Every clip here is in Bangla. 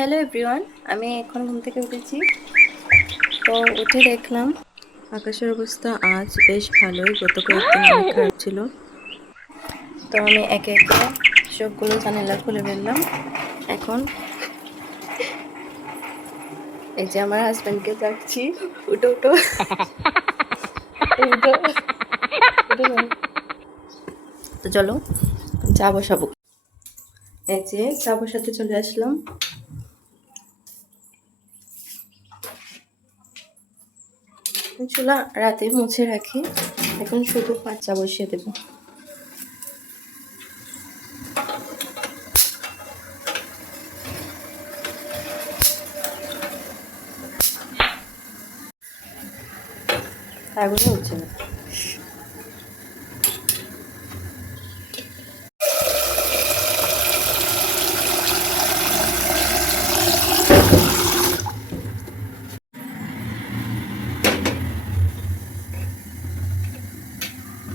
হ্যালো এভরিওয়ান, আমি এখন ঘুম থেকে উঠেছি। তো উঠে দেখলাম আকাশের অবস্থা আজ বেশ ভালোই, গত কয়েকদিন অনেক খারাপ ছিল। তো আমি একে একে সবগুলো জানালা খুলে ফেললাম। এখন এই যে আমার হাজব্যান্ডকে ডাকছি, উঠো উঠো উঠো উঠো উঠো। তো চলো চা বসাবো। এই যে চা বসাতে চলে আসলাম। চুলা রাতে মুছে রাখি, এখন শুধু চা বসিয়ে দেবো। আগুনে হচ্ছে না।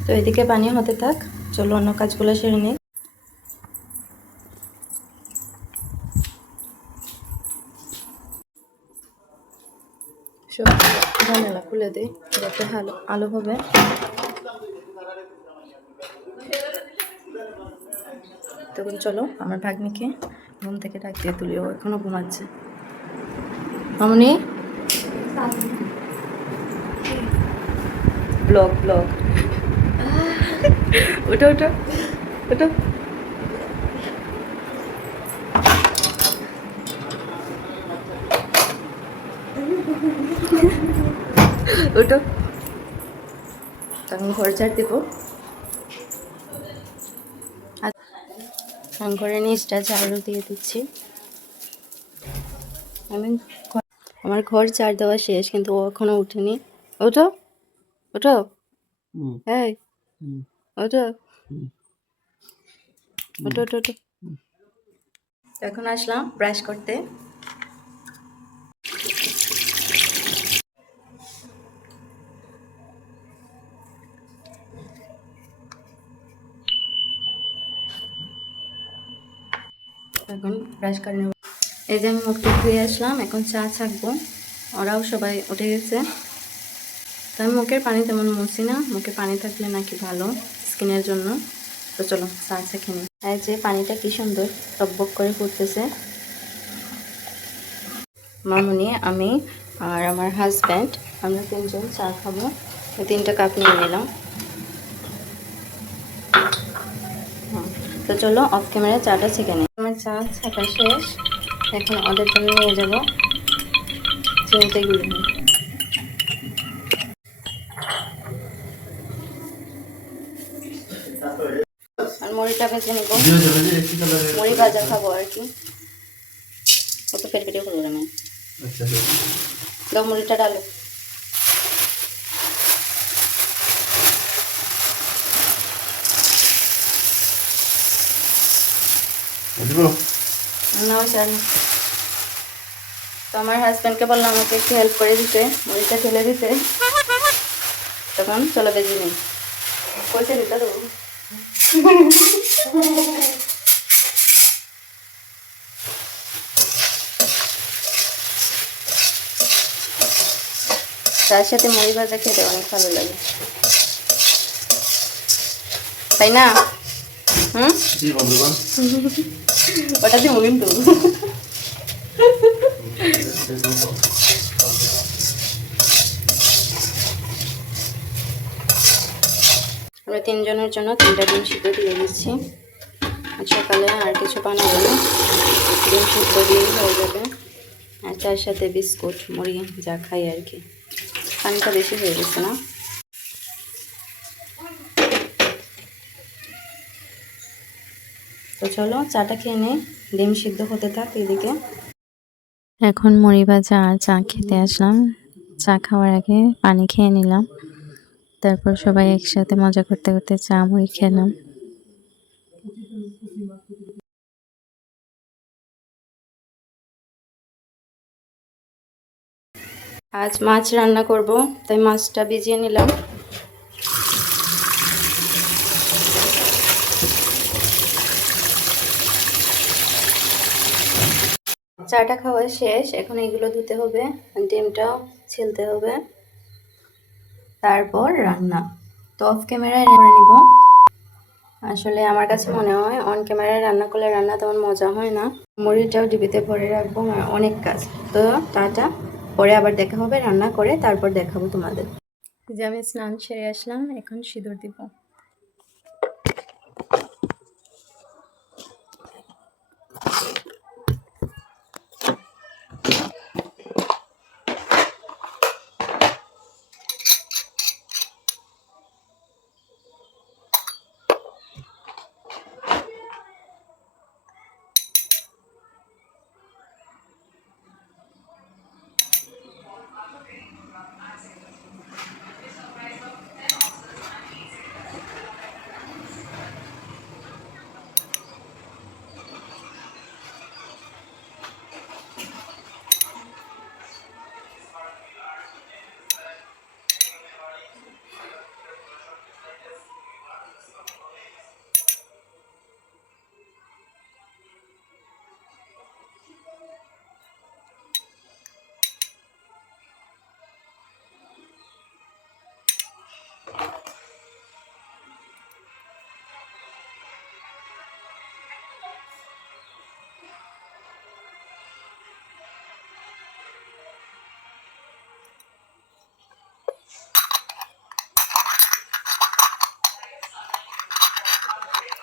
তো এদিকে পানি হতে থাক, চলো অন্য কাজগুলো সেরে নিই। সব জানালা খুলে দিই যাতে আলো হবে। তখন চলো আমার ভাগ্নিকে ঘুম থেকে ডাকিয়ে তুলি, ও এখনো ঘুমাচ্ছে। মামনি, ব্লগ ব্লগ ওঠো ওঠো ওঠো। ওঠো, তখন ঘর ঝাড় দিব। ঘরের নিচটা ঝাড়ু দিয়ে দিচ্ছি। আমার ঘর ঝাড় দেওয়া শেষ, কিন্তু ও এখনো উঠেনি। ওঠো ওঠো, এই ওঠো ওঠো ওঠো ওঠো। এখন আসলাম ব্রাশ করতে। এখন ব্রাশ করে নেব। এই যে আমি মুখটা ধুয়ে আসলাম, এখন চা ছাকবো। ওরাও সবাই উঠে গেছে। তো আমি মুখের পানি তেমন মুছি না, মুখে পানি থাকলে নাকি ভালো স্কিনের জন্য। তো চলো চা ছেঁকে নিই। এই যে পানিটা কি সুন্দর টকবক করে ফুটতেছে। মামুনি, আমি আর আমার হাজব্যান্ড, আমরা তিনজন চা খাবো। 3টা কাপ নিয়ে নিলাম। তো চলো অফ ক্যামেরায় চাটা ছেঁকে নিই। আমার চা ছাঁকা শেষ, এখন ওদের জন্য নিয়ে যাবো চিনিতে গুলে নিই। আর মুড়িটা ভেজে নেব, মুড়ি ভাজা খাবো আর কি। অত পেট পেটে করবো না। দাও মুড়িটা ডালো। না জানি। তো আমার হাজব্যান্ডকে বললাম আমাকে একটু হেল্প করে দিতে, মুড়িটা ঢেলে দিতে। তখন চলো বেজে নিই। পয়সা দিতে দেবো। তার সাথে মুড়ি ভাজা খেতে অনেক ভালো লাগে, তাই না? ওটা দিব কিন্তু। আমরা 3 জনের জন্য 3টা ডিম সিদ্ধ দিয়ে দিচ্ছি। সকালে আর কিছু বানাবো না, ডিম সিদ্ধ দিয়ে হয়ে যাবে। আর তার সাথে বিস্কুট মুড়ি যা খাই আর কি। পানিটা বেশি হয়ে গেছে না? তো চলো চাটা খেয়ে নেই, ডিম সিদ্ধ হতে থাক এদিকে। এখন মুড়ি ভাজা আর চা খেতে আসলাম। চা খাওয়ার আগে পানি খেয়ে নিলাম, তারপর সবাই একসাথে মজা করতে করতে চা মুড়ি খেলাম। আজ মাছ রান্না করব, তাই মাছটা ভিজিয়ে নিলাম। চাটা খাওয়া শেষ, এখন এগুলো ধুতে হবে, ডিমটাও ছিলতে হবে, তারপর রান্না। তো অফ ক্যামেরায় করে নিব। আসলে আমার কাছে মনে হয় অন ক্যামেরায় রান্না করলে রান্না তেমন মজা হয় না। মুড়িটাও ডিবিতে ভরে রাখবো, অনেক কাজ। তো টাটা, পরে আবার দেখা হবে রান্না করে, তারপর দেখাবো তোমাদের। যে আমি স্নান সেরে আসলাম, এখন সিঁদুর দিব।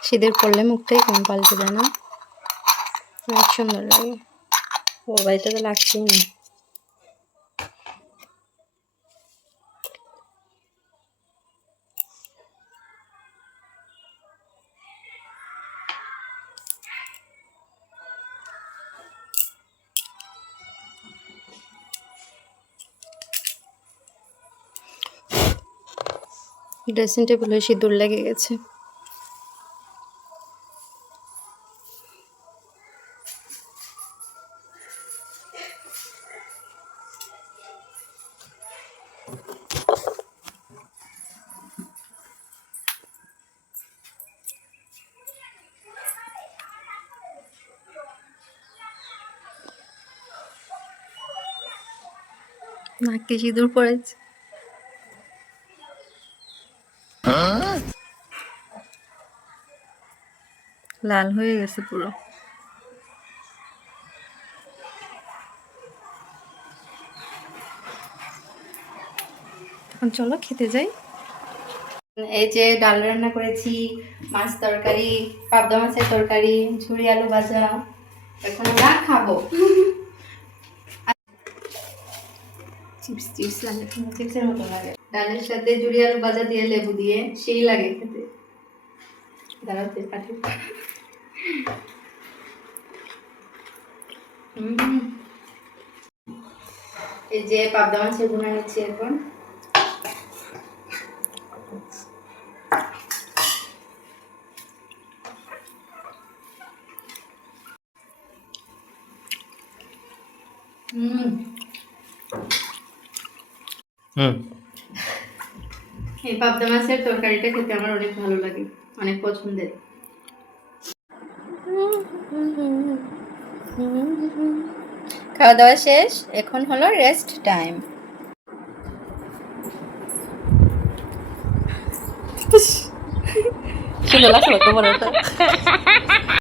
সিঁদুর পরলে মুখটাই কেমন পাল্টে যায় না, অনেক সুন্দর লাগে। ও বাড়িতে তো লাগছেই না। ড্রেসিং টেবিলে সিঁদুর লেগে গেছে। নাকে সিঁদুর পড়েছে। লাল হয়ে গেছে পুরো। এখন চলো খেতে যাই। এই যে ডাল রান্না করেছি, মাছ তরকারি, পাবদা মাছের তরকারি, ঝুরি আলু ভাজা। এখন আমরা খাবো। চিপস চিপস লাগে, চিপসের মতো লাগে। ডালের সাথে ঝুরি আলু ভাজা দিয়ে লেবু দিয়ে সেই লাগে খেতে। দাঁড়াতে পাঠি। এই যে পাবদা মাছের ভুনা নিচ্ছি এখন। এই পাবদা মাছের তরকারিটা খেতে আমার অনেক ভালো লাগে, অনেক পছন্দের। খাওয়া দাওয়া শেষ, এখন হলো রেস্ট টাইম। সুন্দর লাগছে